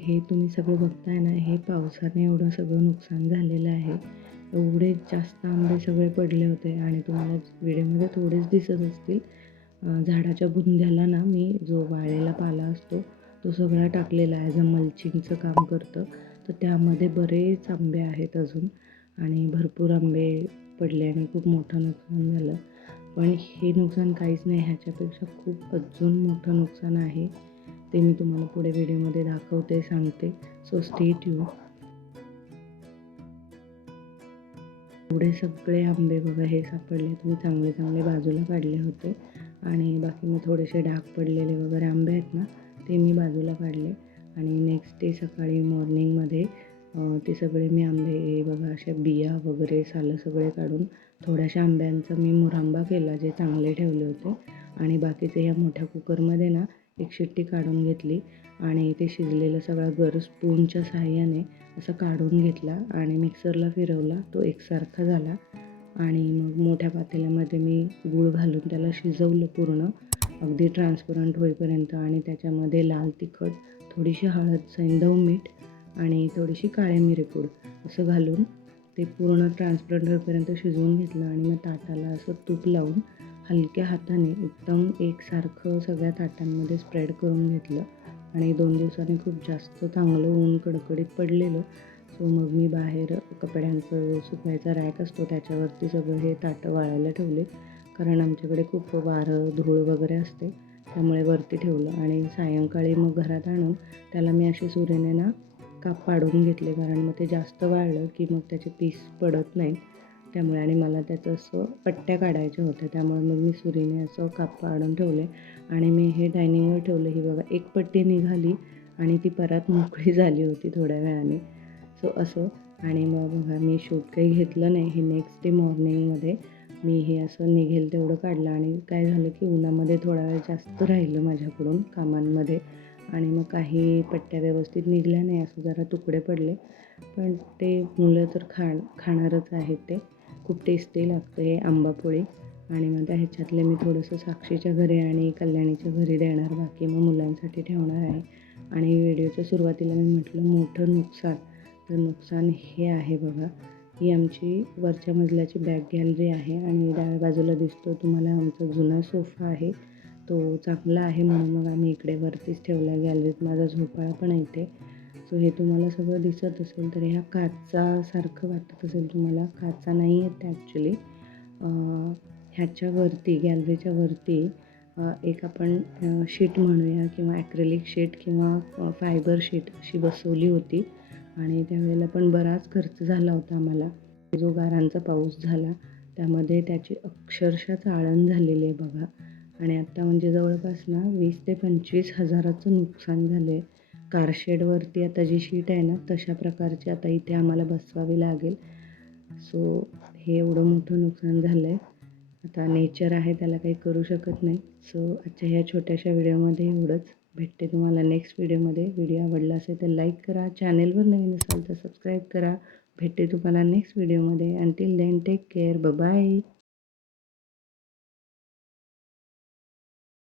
हे तुम्ही सगळं बघताय ना, हे पावसाने एवढं सगळं नुकसान झालेलं आहे. एवढे जास्त आंबे सगळे पडले होते आणि तुम्हाला व्हिडिओमध्ये थोडेच दिसत असतील. झाडाच्या बुंध्याला ना मी जो वाळलेला पाला असतो तो सगळा टाकलेला आहे, जो मल्चिंगचं काम करतं. तर त्यामध्ये बरेच आंबे आहेत अजून आणि भरपूर आंबे पडले आणि खूप मोठं नुकसान झालं. पण हे नुकसान काहीच नाही, ह्याच्यापेक्षा खूप अजून मोठं नुकसान आहे. ते मी तुम्हाला पुढे व्हिडिओमध्ये दाखवते, सांगते. So stay tune. एवढे सगळे आंबे बघा हे सापडले. तुम्ही चांगले चांगले बाजूला काढले होते आणि बाकी मग थोडेसे डाग पडलेले वगैरे आंबे आहेत ना, ते मी बाजूला काढले. आणि नेक्स्ट डे सकाळी मॉर्निंगमध्ये ते सगळे मी आंबे बघा अशा बिया वगैरे सालं सगळे काढून थोड्याशा आंब्यांचा मी मुरांबा केला, जे चांगले ठेवले होते. आणि बाकीचे ह्या मोठ्या कुकरमध्ये ना एक शिट्टी काढून घेतली आणि ते शिजलेलं सगळा गर स्पूनच्या साहाय्याने असं काढून घेतला आणि मिक्सरला फिरवला. तो एकसारखा झाला आणि मग मोठ्या पातेल्यामध्ये मी गूळ घालून त्याला शिजवलं पूर्ण अगदी ट्रान्सपरंट होईपर्यंत. आणि त्याच्यामध्ये लाल तिखट, थोडीशी हळद, सैंधव मीठ आणि थोडीशी काळी मिरीपूड असं घालून ते पूर्ण ट्रान्सपरंट होईपर्यंत शिजवून घेतलं. आणि मग ताटाला असं तूप लावून हलक्या हाताने एकदम एकसारखं सगळ्या ताटांमध्ये स्प्रेड करून घेतलं. आणि 2 दिवसांनी खूप जास्त चांगलं ऊन कडकडीत पडलेलं. सो मग मी बाहेर कपड्यांचं जो सुकवायचा रॅक असतो त्याच्यावरती सगळं हे ताटं वाळायला ठेवले, कारण आमच्याकडे खूप वारं धूळ वगैरे असते, त्यामुळे वरती ठेवलं. आणि सायंकाळी मग घरात आणून त्याला मी असे सुरीने ना काप पाडून घेतले, कारण मग ते जास्त वाळलं की मग त्याचे पीस पडत नाहीत त्यामुळे. आणि मला त्याचं असं पट्ट्या काढायच्या होत्या, त्यामुळे मग मी सुरीने असं काप पाडून ठेवले. आणि मी हे डायनिंगवर ठेवलं. ही बघा एक पट्टी निघाली आणि ती परत मोकळी झाली होती थोड्या वेळाने. सो असं. आणि मग बघा मी शूट काही घेतलं नाही. हे नेक्स्ट डे मॉर्निंगमध्ये मी हे असं निघेल तेवढं काढलं. आणि काय झालं की उन्हामध्ये थोडा वेळ जास्त राहिलं माझ्याकडून कामांमध्ये आणि मग काही पट्ट्या व्यवस्थित निघल्या नाही, असं जरा तुकडे पडले. पण ते मुलं तर खाणारच आहेत. ते खूप टेस्टी लागतं हे आंबापोळी. आणि मग त्या ह्याच्यातले मी थोडंसं साक्षीच्या घरी आणि कल्याणीच्या घरी देणार, बाकी मग मुलांसाठी ठेवणार आहे. आणि व्हिडिओच्या सुरुवातीला मी म्हटलं मोठं नुकसान, तर नुकसान हे आहे बघा. ही आमची वरच्या मजल्याची बॅक गॅलरी आहे आणि डाव्या बाजूला दिसतो तुम्हाला आमचा जुना सोफा आहे. तो चांगला आहे म्हणून मग आम्ही इकडे वरतीच ठेवला आहे. गॅलरीत माझा झोपाळा पण येते. सो हे तुम्हाला सगळं दिसत असेल तर ह्या काचासारखं वाटत असेल तुम्हाला. काचा नाही आहेत त्या ॲक्च्युली. ह्याच्यावरती गॅलरीच्या वरती एक आपण शीट म्हणूया किंवा ॲक्रेलिक शीट किंवा फायबर शीट अशी बसवली होती. आणि त्यावेळेला पण बराच खर्च झाला होता आम्हाला. जो गारांचा पाऊस झाला त्यामध्ये त्याची अक्षरशः चाळण झालेली आहे बघा. आणि आत्ता म्हणजे जवळपास ना 20,000 ते 25,000चं नुकसान झालं आहे. कारशेडवरती आता जी शीट आहे ना तशा प्रकारची आता इथे आम्हाला बसवावी लागेल. सो हे एवढं मोठं नुकसान झालं आहे. आता नेचर आहे, त्याला काही करू शकत नाही. सो आजच्या ह्या छोट्याशा व्हिडिओमध्ये एवढंच. भेटते तुम्हाला नेक्स्ट व्हिडिओमध्ये. व्हिडिओ आवडला असेल तर लाईक करा, चॅनेलवर नवीन असाल तर सबस्क्राईब करा. भेटते तुम्हाला नेक्स्ट व्हिडिओमध्ये. Until then take care, bye.